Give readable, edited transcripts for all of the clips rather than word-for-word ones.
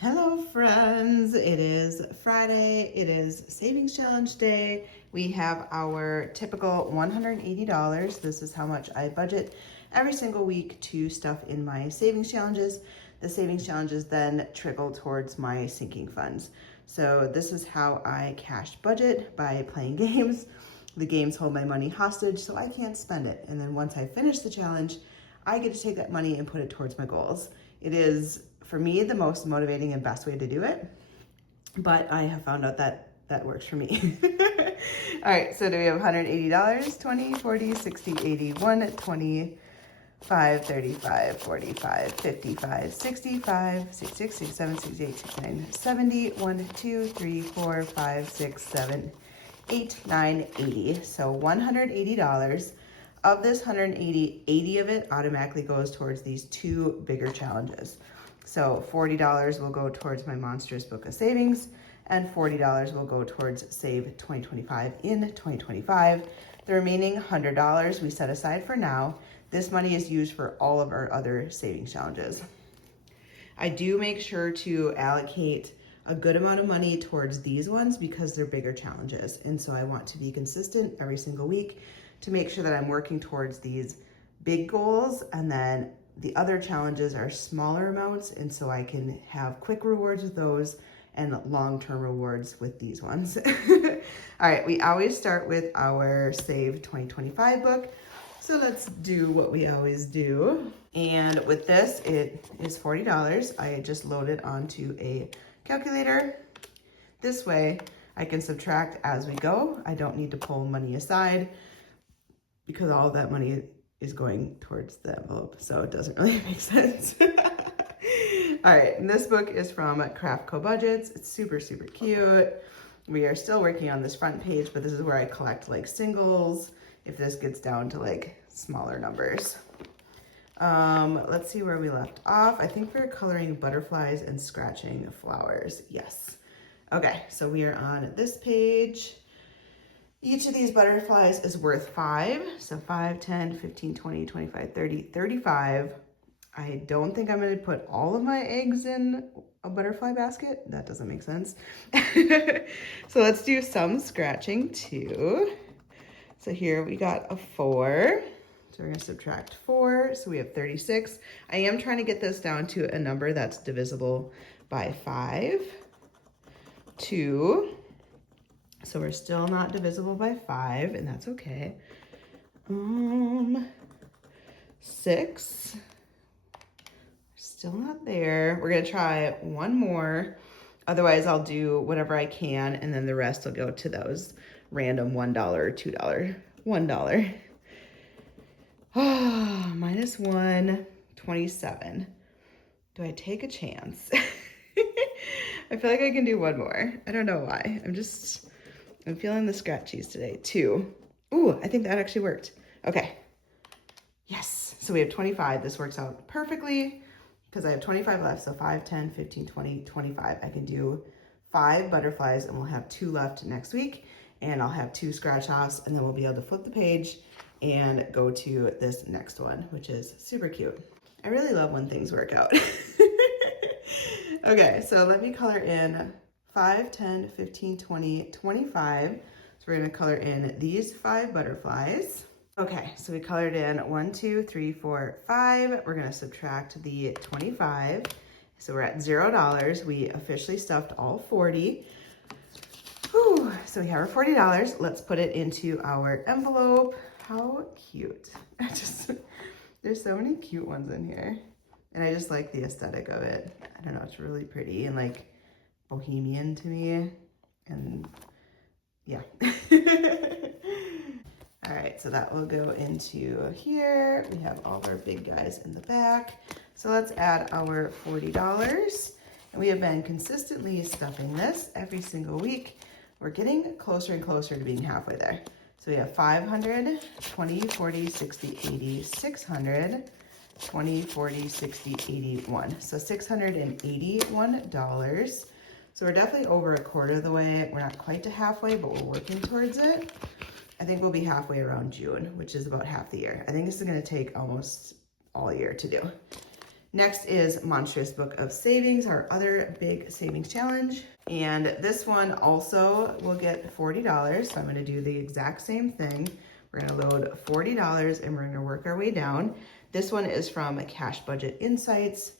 Hello friends, it is Friday, it is Savings Challenge Day. We have our typical $180. This is how much I budget every single week to stuff in my savings challenges. The savings challenges then trickle towards my sinking funds. So this is how I cash budget, by playing games. The games hold my money hostage so I can't spend it. And then once I finish the challenge, I get to take that money and put it towards my goals. It is, for me, the most motivating and best way to do it, but I have found out that that works for me. All right, so do we have $180? 20, 40, 60, 80, 1, 25, 35, 45, 55, 65, 66, 67, 68, 69, 70, 1, 2, 3, 4, 5, 6, 7, 8, 9, 80. So $180. Of this 180, 80 of it automatically goes towards these two bigger challenges. So $40 will go towards my Monstrous book of savings, and $40 will go towards Save 2025 in 2025. The remaining $100 we set aside for now. This money is used for all of our other savings challenges. I do make sure to allocate a good amount of money towards these ones because they're bigger challenges. And so I want to be consistent every single week to make sure that I'm working towards these big goals, and then the other challenges are smaller amounts, and so I can have quick rewards with those and long-term rewards with these ones. All right, we always start with our Save 2025 book. So let's do what we always do. And with this, it is $40. I just load it onto a calculator. This way I can subtract as we go. I don't need to pull money aside because all of that money is going towards the envelope, so it doesn't really make sense. All right, and this book is from GoldenGirlBudgets. It's super, super cute. We are still working on this front page, but this is where I collect like singles, if this gets down to like smaller numbers. Let's see where we left off. I think we're coloring butterflies and scratching flowers. Yes. Okay, so we are on this page. Each of these butterflies is worth 5. So 5, 10, 15, 20, 25, 30, 35. I don't think I'm going to put all of my eggs in a butterfly basket. That doesn't make sense. So let's do some scratching too. So here we got a 4. So we're going to subtract 4. So we have 36. I am trying to get this down to a number that's divisible by 5. 2. So we're still not divisible by 5, and that's okay. 6. Still not there. We're gonna try one more. Otherwise, I'll do whatever I can, and then the rest will go to those random $1 or $2. $1. Oh, minus 1, 27. Do I take a chance? I feel like I can do one more. I don't know why. I'm feeling the scratchies today. 2. Ooh, I think that actually worked. Okay. Yes. So we have 25. This works out perfectly because I have 25 left. So 5, 10, 15, 20, 25. I can do 5 butterflies, and we'll have 2 left next week. And I'll have 2 scratch offs, and then we'll be able to flip the page and go to this next one, which is super cute. I really love when things work out. Okay, so let me color in 5, 10, 15, 20, 25. So we're gonna color in these 5 butterflies. Okay, so we colored in 1, 2, 3, 4, 5. We're gonna subtract the 25. So we're at $0. We officially stuffed all 40. Whew, so we have our $40. Let's put it into our envelope. How cute. There's so many cute ones in here. And I just like the aesthetic of it. I don't know, it's really pretty and like bohemian to me, and yeah. All right, so that will go into here. We have all of our big guys in the back. So let's add our $40, and we have been consistently stuffing this every single week. We're getting closer and closer to being halfway there. So we have 500, 20, 40, 60, 80, 600, 20, 40, 60, 81. So $681. So we're definitely over a quarter of the way. We're not quite to halfway, but we're working towards it. I think we'll be halfway around June, which is about half the year. I think this is gonna take almost all year to do. Next is Monstrous Book of Savings, our other big savings challenge. And this one also will get $40. So I'm gonna do the exact same thing. We're gonna load $40 and we're gonna work our way down. This one is from Cash Budget Insights.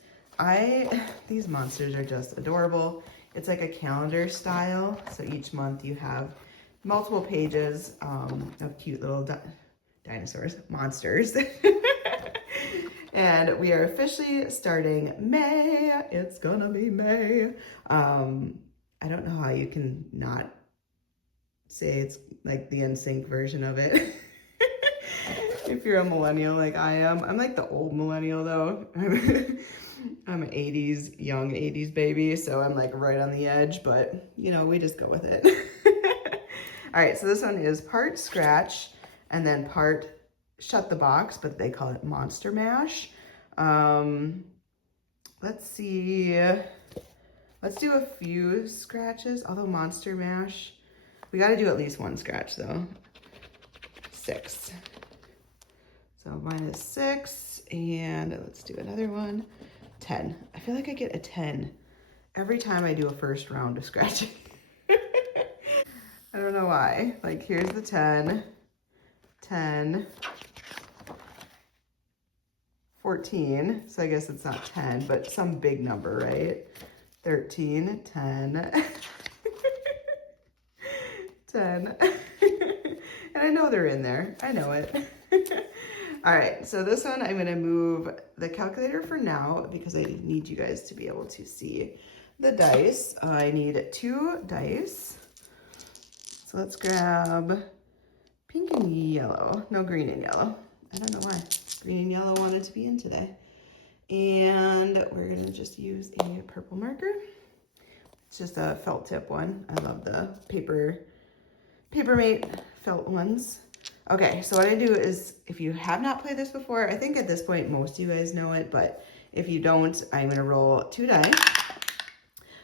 These monsters are just adorable. It's like a calendar style. So each month you have multiple pages of cute little dinosaurs, monsters. And we are officially starting May. It's gonna be May. I don't know how you can not say it's like the NSYNC version of it. If you're a millennial like I am. I'm like the old millennial though. I'm an 80s, young 80s baby, so I'm like right on the edge, but you know, we just go with it. All right, so this one is part scratch and then part shut the box, but they call it Monster Mash. Let's see. Let's do a few scratches, although Monster Mash, we got to do at least one scratch though. 6. So mine is 6, and let's do another one. 10. I feel like I get a 10 every time I do a first round of scratching. I don't know why. Like here's the 10, 10, 14. So I guess it's not 10, but some big number, right? 13, 10, 10. And I know they're in there. I know it. All right, so this one, I'm gonna move the calculator for now because I need you guys to be able to see the dice. I need 2 dice. So let's grab pink and yellow. No, green and yellow. I don't know why. Green and yellow wanted to be in today. And we're gonna just use a purple marker. It's just a felt tip one. I love the Papermate felt ones. Okay, so what I do is, if you have not played this before, I think at this point most of you guys know it, but if you don't, I'm gonna roll 2 die.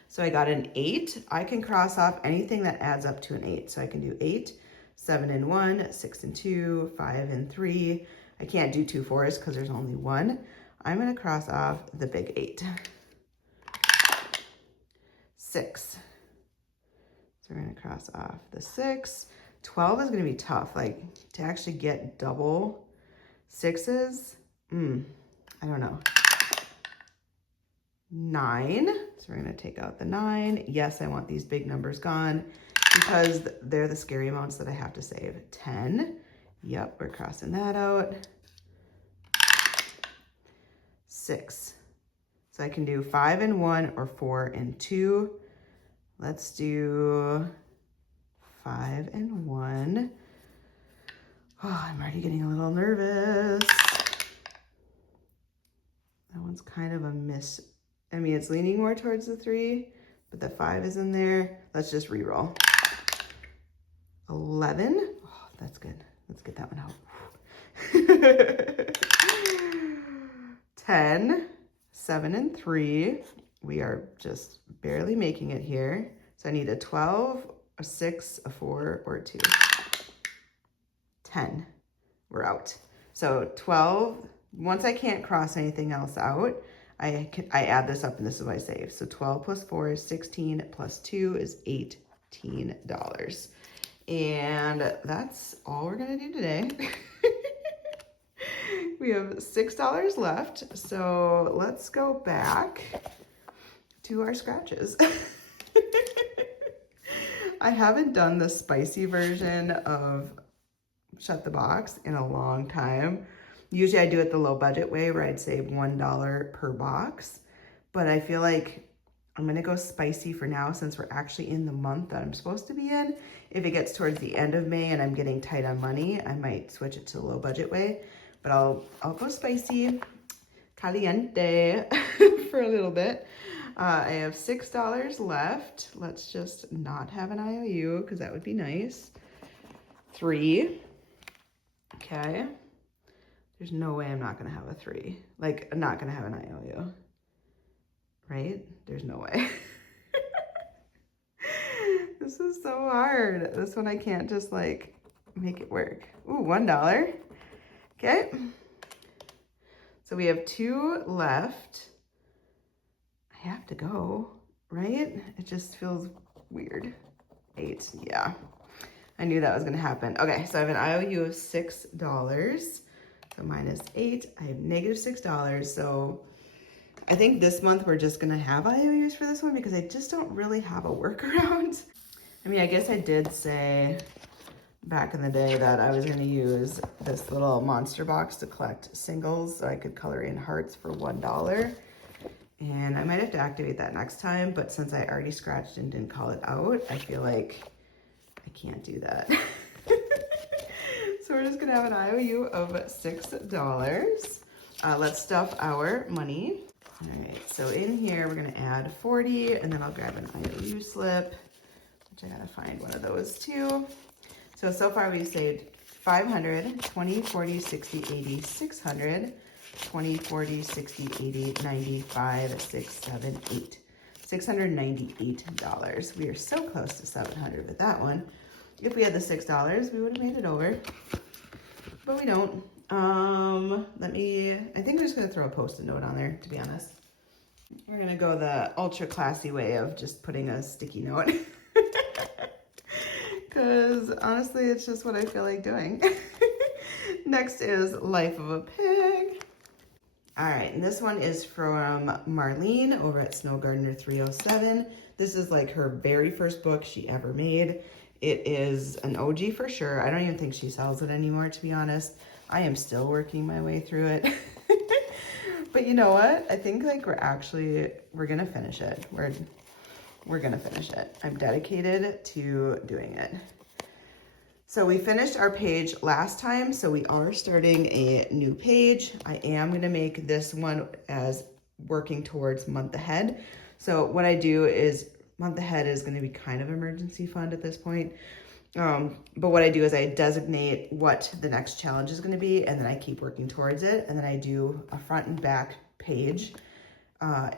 So I got an 8. I can cross off anything that adds up to an 8. So I can do 8, 7 and 1, 6 and 2, 5 and 3. I can't do 2 4s because there's only 1. I'm gonna cross off the big 8. 6. So we're gonna cross off the 6. 12 is gonna be tough, like to actually get double 6s. I don't know. 9, so we're gonna take out the 9. Yes, I want these big numbers gone because they're the scary amounts that I have to save. 10, yep, we're crossing that out. 6, so I can do 5 and 1 or 4 and 2. Let's do 5 and 1. Oh, I'm already getting a little nervous. That one's kind of a miss. I mean, it's leaning more towards the 3, but the 5 is in there. Let's just re-roll. 11. Oh, that's good. Let's get that one out. 10, 7 and 3. We are just barely making it here. So I need a 12, a 6, a 4, or a 2. 10. We're out. So 12, once I can't cross anything else out, I add this up and this is what I save. So 12 plus 4 is 16, plus 2 is $18. And that's all we're gonna do today. We have $6 left. So let's go back to our scratches. I haven't done the spicy version of Shut the Box in a long time. Usually I do it the low budget way where I'd save $1 per box, but I feel like I'm gonna go spicy for now since we're actually in the month that I'm supposed to be in. If it gets towards the end of May and I'm getting tight on money, I might switch it to the low budget way, but I'll go spicy, caliente for a little bit. I have $6 left. Let's just not have an IOU because that would be nice. 3. Okay. There's no way I'm not going to have a 3. Like, I'm not going to have an IOU. Right? There's no way. This is so hard. This one I can't just, like, make it work. Ooh, $1. Okay. So we have 2 left. I have to go, right? It just feels weird. 8, yeah. I knew that was gonna happen. Okay, so I have an IOU of $6. So minus 8, I have negative $6. So I think this month we're just gonna have IOUs for this one because I just don't really have a workaround. I mean, I guess I did say back in the day that I was gonna use this little monster box to collect singles so I could color in hearts for $1. And I might have to activate that next time, but since I already scratched and didn't call it out, I feel like I can't do that. So we're just gonna have an IOU of $6. Let's stuff our money. All right, so in here we're gonna add 40, and then I'll grab an IOU slip, which I gotta find one of those too. So far we've saved 500, 20, 40, 60, 80, 600, 20, 40, 60, 80, 95, 6, 7, 8. $698. We are so close to 700 with that one. If we had the $6, we would have made it over, but we don't. I think we're just gonna throw a Post-it note on there, to be honest. We're gonna go the ultra classy way of just putting a sticky note. Because honestly, it's just what I feel like doing. Next is Life of a Pig. All right, and this one is from Marlene over at Snow Gardener 307. This is like her very first book she ever made. It is an OG for sure. I don't even think she sells it anymore, to be honest. I am still working my way through it. But you know what? I think like we're gonna finish it. We're gonna finish it. I'm dedicated to doing it. So we finished our page last time, so we are starting a new page. I am gonna make this one as working towards month ahead. So what I do is month ahead is gonna be kind of emergency fund at this point. But what I do is I designate what the next challenge is gonna be, and then I keep working towards it, and then I do a front and back page.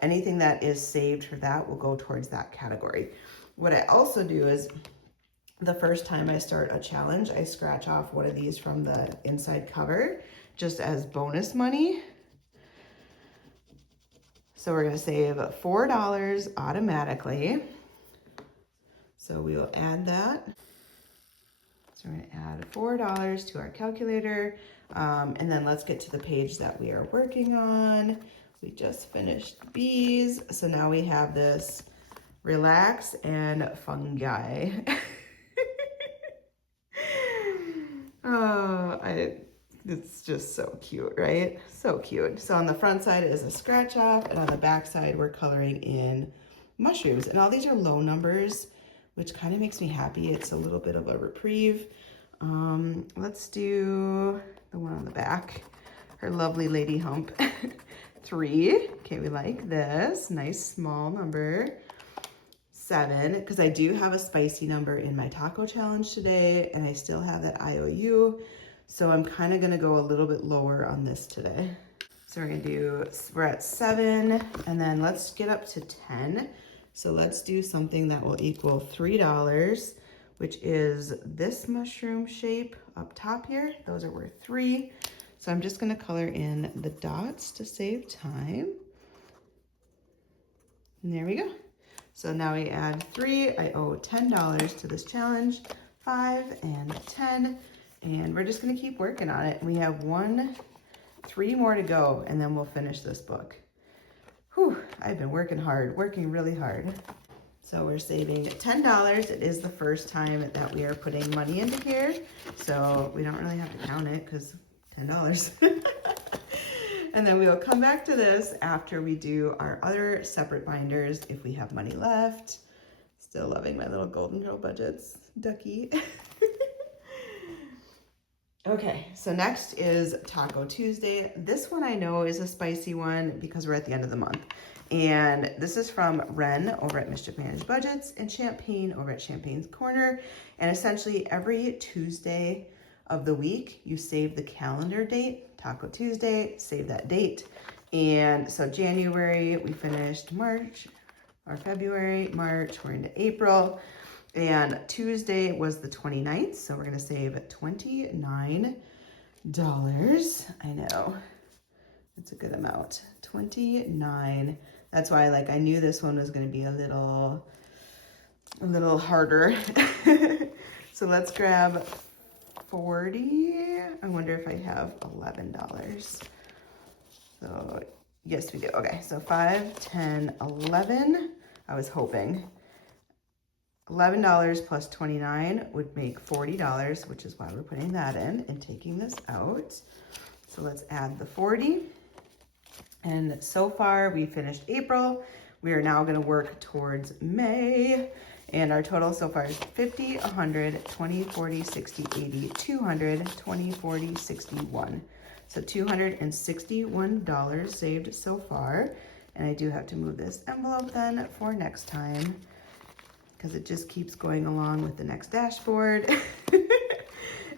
Anything that is saved for that will go towards that category. What I also do is the first time I start a challenge, I scratch off one of these from the inside cover just as bonus money. So we're gonna save $4 automatically. So we will add that. So we're gonna add $4 to our calculator. And then let's get to the page that we are working on. We just finished bees. So now we have this relax and fungi. It's just so cute, right? So cute. So on the front side is a scratch off, and on the back side we're coloring in mushrooms. And all these are low numbers, which kind of makes me happy. It's a little bit of a reprieve. Let's do the one on the back. Her lovely lady hump. 3. Okay, we like this. Nice small number. 7, because I do have a spicy number in my taco challenge today, and I still have that IOU. So I'm kind of gonna go a little bit lower on this today. So we're at 7, and then let's get up to 10. So let's do something that will equal $3, which is this mushroom shape up top here. Those are worth 3. So I'm just gonna color in the dots to save time. And there we go. So now we add 3, I owe $10 to this challenge, 5 and 10, and we're just gonna keep working on it. We have 3 more to go, and then we'll finish this book. Whew, I've been working really hard. So we're saving $10. It is the first time that we are putting money into here, so we don't really have to count it because $10. And then we will come back to this after we do our other separate binders if we have money left. Still loving my little GoldenGirlBudgets ducky. Okay, so next is Taco Tuesday. This one I know is a spicy one because we're at the end of the month. And this is from Ren over at Mischief Managed Budgets and Champagne over at Champagne's Corner. And essentially every Tuesday of the week, you save the calendar date, Taco Tuesday, save that date. And so January, we finished March, or February, March, we're into April. And Tuesday was the 29th, so we're gonna save $29. I know, It's a good amount. 29. That's why like I knew this one was going to be a little harder. So let's grab 40. I wonder if I have $11. So yes, we do. Okay, so 5, 10, 11. I was hoping. $11 plus 29 would make $40, which is why we're putting that in and taking this out. So let's add the 40. And so far we finished April. We are now going to work towards May. And our total so far is 50, 100, 20, 40, 60, 80, 200, 20, 40, 61. So $261 saved so far. And I do have to move this envelope then for next time, because it just keeps going along with the next dashboard.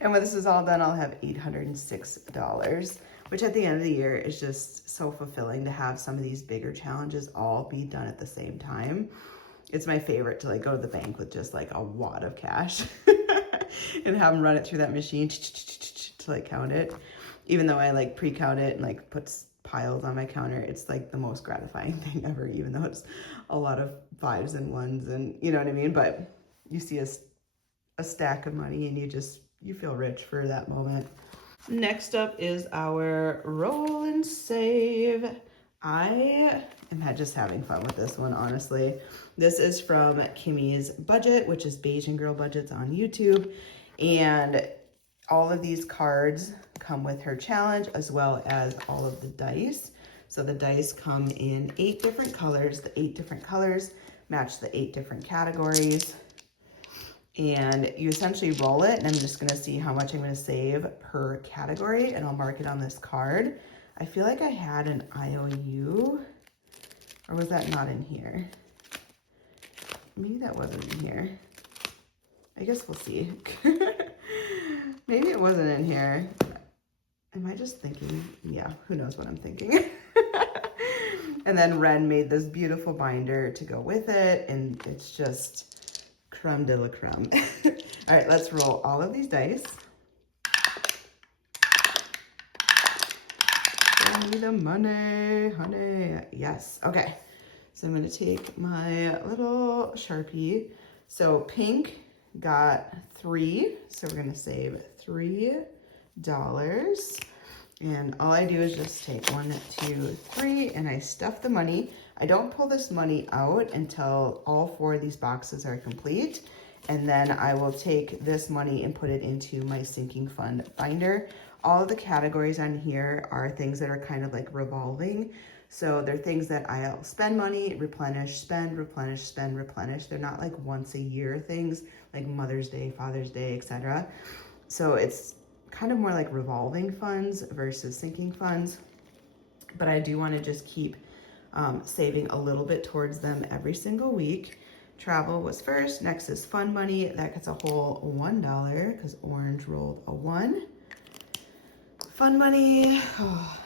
And when this is all done, I'll have $806, which at the end of the year is just so fulfilling to have some of these bigger challenges all be done at the same time. It's my favorite to like go to the bank with just like a wad of cash and have them run it through that machine to like count it. Even though I like pre-count it and like put piles on my counter, it's like the most gratifying thing ever, even though it's a lot of 5s and 1s and you know what I mean? But you see a stack of money and you feel rich for that moment. Next up is our roll and save. I am just having fun with this one, honestly. This is from Kimmy's Budget, which is BeijingGirlBudgets on YouTube. And all of these cards come with her challenge as well as all of the dice. So the dice come in 8 different colors. The 8 different colors match the 8 different categories. And you essentially roll it, and I'm just gonna see how much I'm gonna save per category, and I'll mark it on this card. I feel like I had an IOU, or was that not in here? Maybe that wasn't in here. I guess we'll see. Maybe it wasn't in here. Am I just thinking? Yeah, who knows what I'm thinking. And then Ren made this beautiful binder to go with it, and it's just creme de la creme. All right, let's roll all of these dice. Show me the money, honey. Yes, okay. So I'm gonna take my little Sharpie. So pink got 3, so we're gonna save $3. And all I do is just take 1, 2, 3, and I stuff the money. I don't pull this money out until all 4 of these boxes are complete. And then I will take this money and put it into my sinking fund binder. All of the categories on here are things that are kind of like revolving. So they're things that I'll spend money, replenish, spend, replenish, spend, replenish. They're not like once a year things like Mother's Day, Father's Day, etc. So it's kind of more like revolving funds versus sinking funds. But I do want to just keep saving a little bit towards them every single week. Travel was first. Next is fun money. That gets a whole $1 because Orange rolled a 1. Fun money. Oh,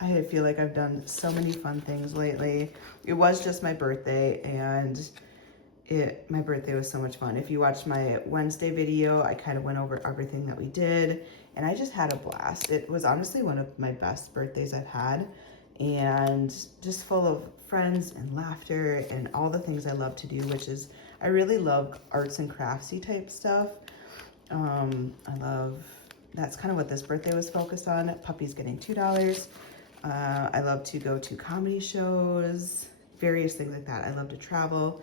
I feel like I've done so many fun things lately. It was just my birthday, and my birthday was so much fun. If you watched my Wednesday video, I kind of went over everything that we did, and I just had a blast. It was honestly one of my best birthdays I've had, and just full of friends and laughter and all the things I love to do, which is, I really love arts and craftsy type stuff. That's kind of what this birthday was focused on. Puppy's getting $2. I love to go to comedy shows, various things like that. I love to travel,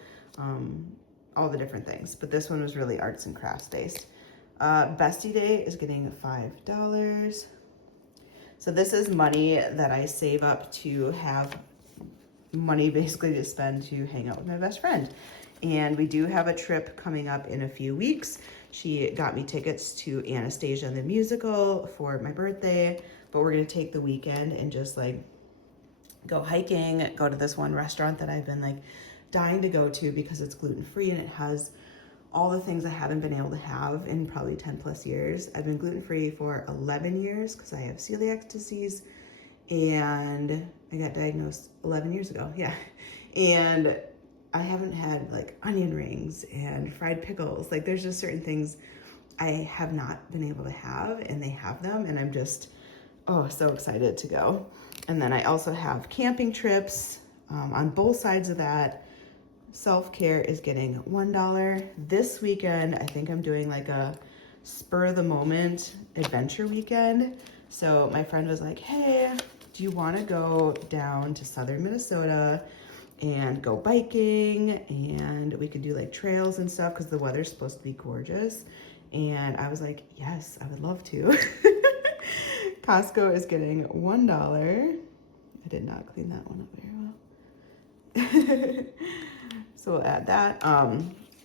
all the different things. But this one was really arts and crafts based. Bestie Day is getting $5. So this is money that I save up to have money basically to spend to hang out with my best friend. And we do have a trip coming up in a few weeks. She got me tickets to Anastasia the musical for my birthday, but we're gonna take the weekend and just like go hiking, go to this one restaurant that I've been like dying to go to because it's gluten-free and it has all the things I haven't been able to have in probably 10 plus years. I've been gluten-free for 11 years because I have celiac disease, and I got diagnosed 11 years ago, yeah. And I haven't had like onion rings and fried pickles. Like there's just certain things I have not been able to have, and they have them, and I'm just, oh, so excited to go. And then I also have camping trips on both sides of that. Self-care is getting $1. This weekend, I think I'm doing like a spur of the moment adventure weekend. So my friend was like, hey, do you want to go down to southern Minnesota and go biking? And we could do like trails and stuff because the weather's supposed to be gorgeous. And I was like, yes, I would love to. Costco is getting $1. I did not clean that one up very well. So we'll add that.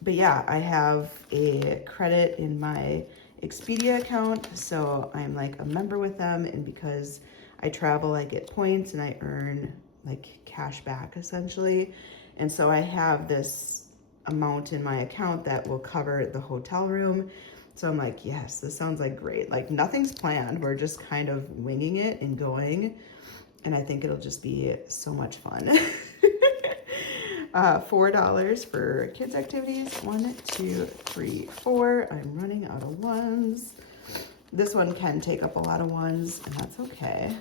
But yeah, I have a credit in my Expedia account. So I'm like a member with them. And because I travel, I get points and I earn like cash back essentially. And so I have this amount in my account that will cover the hotel room. So I'm like, yes, this sounds like great. Like nothing's planned. We're just kind of winging it and going. And I think it'll just be so much fun. $4 for kids activities. 1, 2, 3, 4. I'm running out of ones. This one can take up a lot of ones, and that's okay.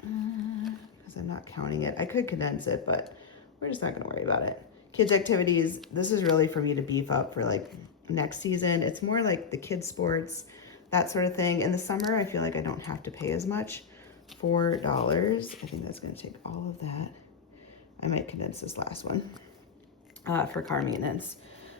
Because I'm not counting it. I could condense it, but we're just not gonna worry about it. Kids activities, this is really for me to beef up for like next season. It's more like the kids sports, that sort of thing. In the summer, I feel like I don't have to pay as much. $4. I think that's gonna take all of that. I might condense this last one for car maintenance.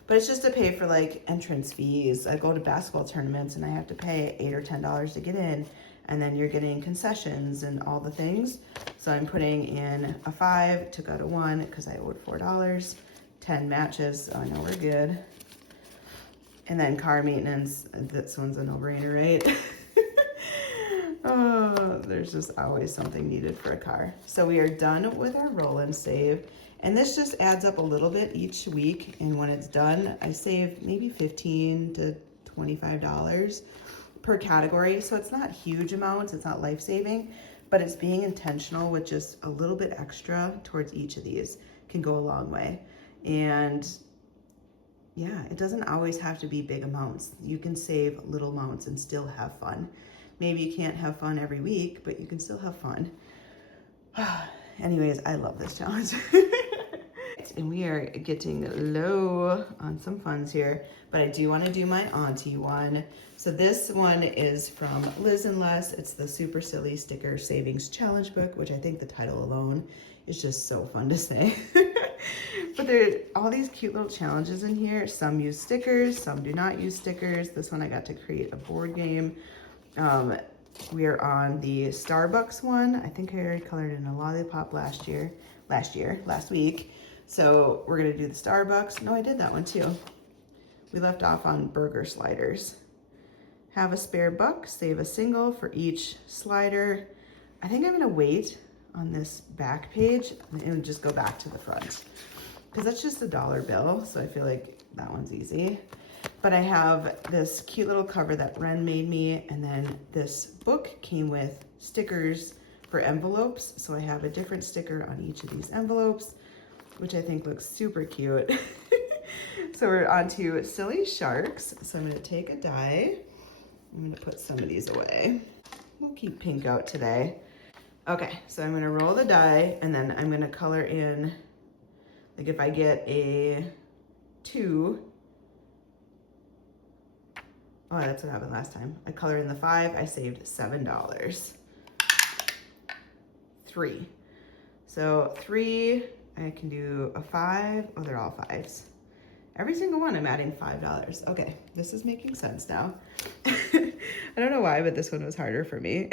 But it's just to pay for like entrance fees. I go to basketball tournaments and I have to pay $8 or $10 to get in. And then you're getting concessions and all the things. So I'm putting in a 5, took out a 1 because I owed $4. 10 matches, so I know we're good. And then car maintenance, this one's a no-brainer, right? Oh, there's just always something needed for a car. So we are done with our roll and save. And this just adds up a little bit each week. And when it's done, I save maybe $15 to $25 per category. So it's not huge amounts, it's not life-saving, but it's being intentional with just a little bit extra towards each of these can go a long way. And yeah, it doesn't always have to be big amounts. You can save little amounts and still have fun. Maybe you can't have fun every week, but you can still have fun. Anyways, I love this challenge. And we are getting low on some funds here, but I do want to do my auntie one. So this one is from Liz and Les. It's the Super Silly Sticker Savings Challenge book, which I think the title alone is just so fun to say. But there are all these cute little challenges in here. Some use stickers, some do not use stickers. This one I got to create a board game. We are on the Starbucks one. I think I already colored in a lollipop last week. So we're gonna do the Starbucks. No, I did that one too. We left off on burger sliders. Have a spare buck, save a single for each slider. I think I'm gonna wait on this back page and just go back to the front because that's just a dollar bill. So I feel like that one's easy. But I have this cute little cover that Ren made me, and then this book came with stickers for envelopes. So I have a different sticker on each of these envelopes, which I think looks super cute. So we're on to Silly Sharks. So I'm gonna take a die. I'm gonna put some of these away. We'll keep pink out today. Okay, so I'm gonna roll the die, and then I'm gonna color in, like if I get a 2, oh, that's what happened last time. I colored in the 5, I saved $7. 3. So 3, I can do a 5. Oh, they're all 5s. Every single one I'm adding $5. Okay, this is making sense now. I don't know why, but this one was harder for me.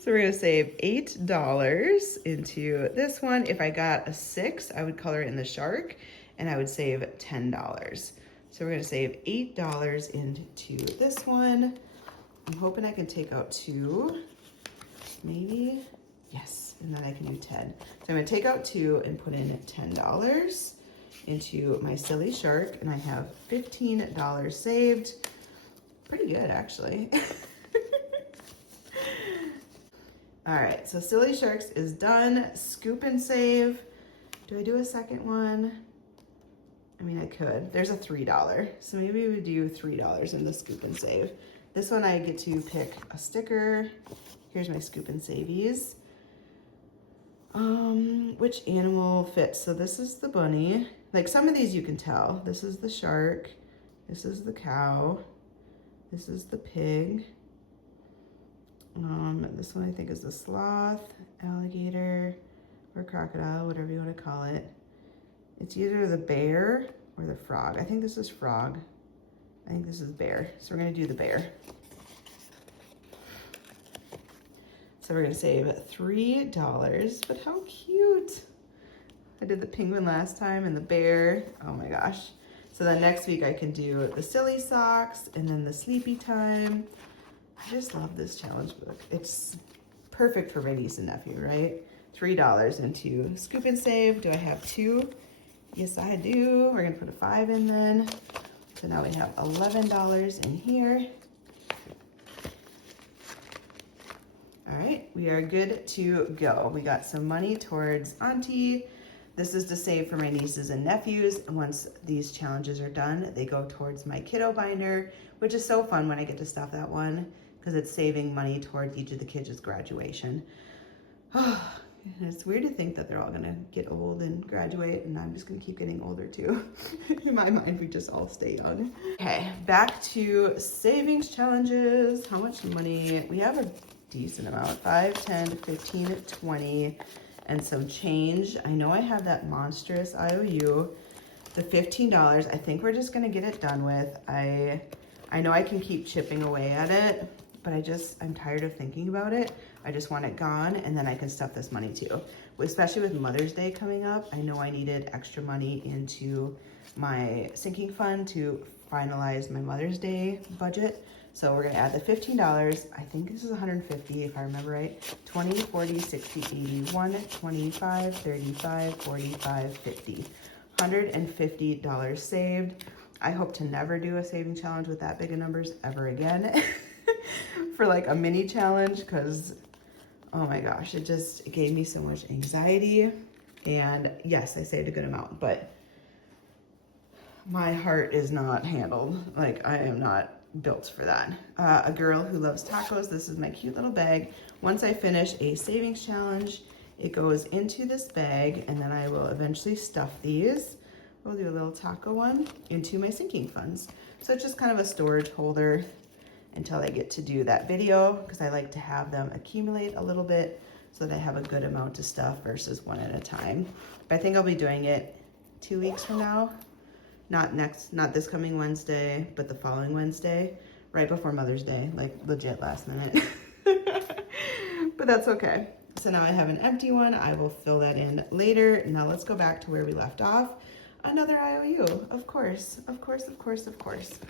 So we're gonna save $8 into this one. If I got a 6, I would color in the shark and I would save $10. So we're gonna save $8 into this one. I'm hoping I can take out 2, maybe. Yes, and then I can do 10. So I'm gonna take out 2 and put in $10 into my Silly Shark, and I have $15 saved. Pretty good, actually. All right, so Silly Sharks is done. Scoop and save. Do I do a second one? I mean, I could. There's a $3, so maybe we would do $3 in the scoop and save. This one I get to pick a sticker. Here's my Scoop and Savies. Which animal fits? So this is the bunny. Like some of these you can tell. This is the shark. This is the cow. This is the pig. This one I think is the sloth, alligator, or crocodile, whatever you want to call it. It's either the bear or the frog. I think this is frog. I think this is bear. So we're gonna do the bear. So we're gonna save $3, but how cute. I did the penguin last time and the bear. Oh my gosh. So then next week I can do the silly socks and then the sleepy time. I just love this challenge book. It's perfect for my niece and nephew, right? $3 into Scoop and Save. Do I have 2? Yes, I do. We're gonna put a 5 in then. So now we have $11 in here. All right, we are good to go. We got some money towards Auntie. This is to save for my nieces and nephews. And once these challenges are done, they go towards my kiddo binder, which is so fun when I get to stuff that one because it's saving money towards each of the kids' graduation. It's weird to think that they're all gonna get old and graduate and I'm just gonna keep getting older too. In my mind, we just all stay young. Okay, back to savings challenges. How much money? We have a decent amount, 5, 10, 15, 20, and some change. I know I have that Monstrous IOU, the $15. I think we're just gonna get it done with. I know I can keep chipping away at it, but I'm tired of thinking about it. I just want it gone, and then I can stuff this money too. Especially with Mother's Day coming up, I know I needed extra money into my sinking fund to finalize my Mother's Day budget. So we're gonna add the $15. I think this is 150 if I remember right. 20, 40, 60, 80, 1, 25, 35, 45, 50. $150 saved. I hope to never do a saving challenge with that big of numbers ever again. For like a mini challenge, because oh my gosh, it gave me so much anxiety. And yes, I saved a good amount, but my heart is not handled. Like I am not built for that. A girl who loves tacos. This is my cute little bag. Once I finish a savings challenge, it goes into this bag and then I will eventually stuff these. We'll do a little taco one into my sinking funds. So it's just kind of a storage holder until I get to do that video, because I like to have them accumulate a little bit so that I have a good amount of stuff versus one at a time. But I think I'll be doing it 2 weeks from now. Not this coming Wednesday, but the following Wednesday, right before Mother's Day, like legit last minute. But that's okay. So now I have an empty one. I will fill that in later. Now let's go back to where we left off. Another IOU, of course, of course, of course, of course.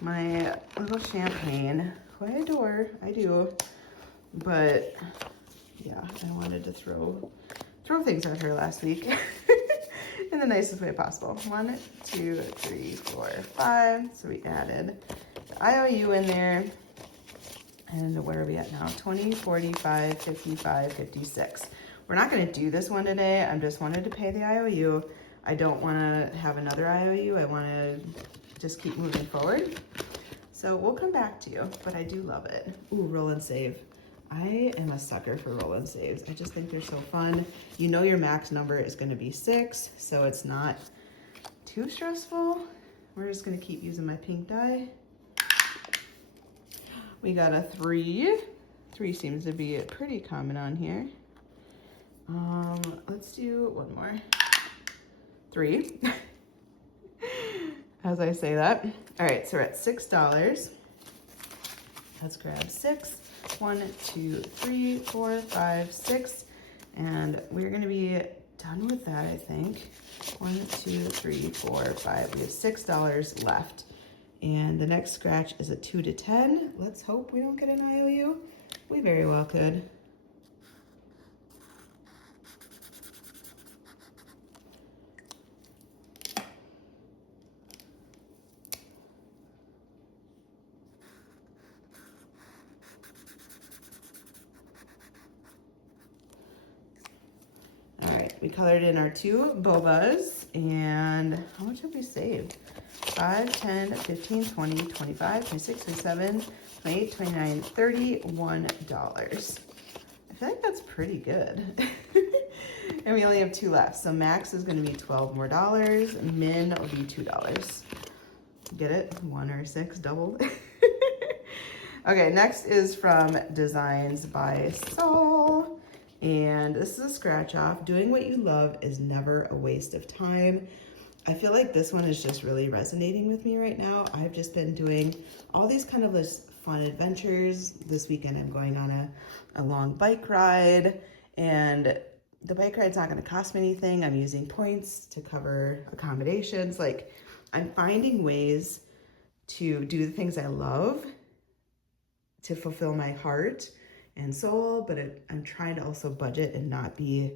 My little champagne, who I adore, I do. But yeah, I wanted to throw things at her last week in the nicest way possible. 1, 2, 3, 4, 5. So we added the IOU in there. And where are we at now? 20, 45, 55, 56. We're not gonna do this one today. I just wanted to pay the IOU. I don't wanna have another IOU. I wanna just keep moving forward. So we'll come back to you, but I do love it. Ooh, roll and save. I am a sucker for roll and saves. I just think they're so fun. You know your max number is gonna be 6, so it's not too stressful. We're just gonna keep using my pink die. We got a 3. 3 seems to be pretty common on here. Let's do one more. 3. As I say that. All right, so we're at $6. Let's grab 6. 1, 2, 3, 4, 5, 6. And we're gonna be done with that, I think. 1, 2, 3, 4, 5. We have $6 left. And the next scratch is a 2 to 10. Let's hope we don't get an IOU. We very well could. we colored in our 2 bobas, and how much have we saved? 5, 10, 15, 20, 25, 26, 27, 28, 29, $31. I feel like that's pretty good. And we only have 2 left. So max is gonna be $12 more. Min will be $2. Get it? 1 or 6 doubled. Okay, next is from Designs by Sol. And this is a scratch off. Doing what you love is never a waste of time. I feel like this one is just really resonating with me right now. I've just been doing all these kind of this fun adventures. This weekend I'm going on a long bike ride, and the bike ride's not gonna cost me anything. I'm using points to cover accommodations. Like, I'm finding ways to do the things I love to fulfill my heart and soul, but I'm trying to also budget and not be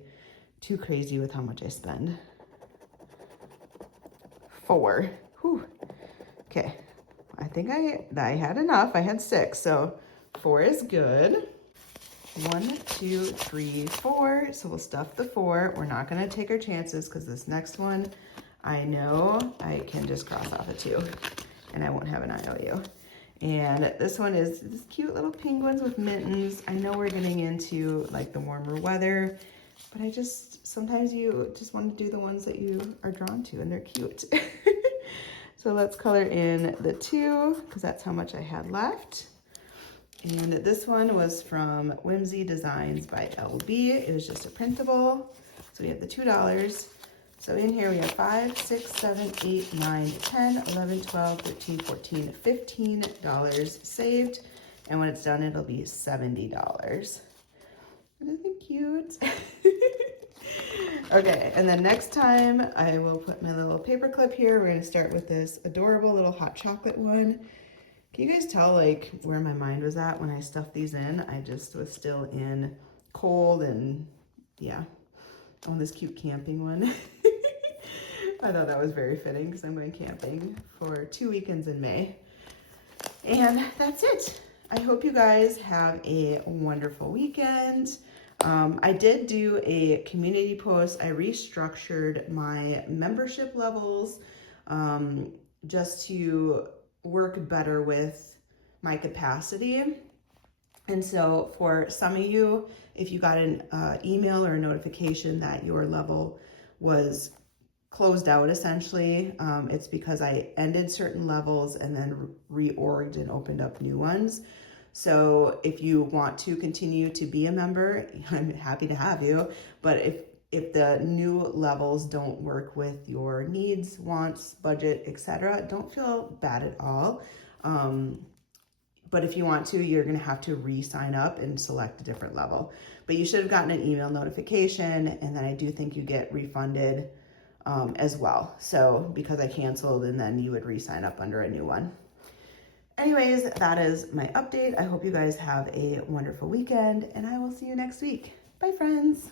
too crazy with how much I spend. 4. Whew. Okay, I think I had enough. I had 6, so 4 is good. 1, 2, 3, 4. So we'll stuff the 4. We're not gonna take our chances because this next one, I know I can just cross off a 2 and I won't have an IOU. And this one is this cute little penguins with mittens. I know we're getting into like the warmer weather, but sometimes you just want to do the ones that you are drawn to and they're cute. So let's color in the 2 because that's how much I had left. And this one was from Whimsy Designs by LB. It was just a printable. So we have the $2. So in here we have 5, 6, 7, 8, 9, 10, 11, 12, 13, 14, $15 saved. And when it's done, it'll be $70. Isn't it cute? Okay, and then next time I will put my little paper clip here. We're gonna start with this adorable little hot chocolate one. Can you guys tell like where my mind was at when I stuffed these in? I just was still in cold and yeah. Oh, this cute camping one. I thought that was very fitting because I'm going camping for 2 weekends in May. And that's it. I hope you guys have a wonderful weekend. I did do a community post. I restructured my membership levels just to work better with my capacity. And so for some of you, if you got an email or a notification that your level was closed out essentially, it's because I ended certain levels and then reorged and opened up new ones. So if you want to continue to be a member, I'm happy to have you. But if the new levels don't work with your needs, wants, budget, etc., don't feel bad at all. But if you want to, you're gonna have to re-sign up and select a different level. But you should have gotten an email notification, and then I do think you get refunded as well. So because I canceled, and then you would re-sign up under a new one. Anyways, that is my update. I hope you guys have a wonderful weekend, and I will see you next week. Bye, friends.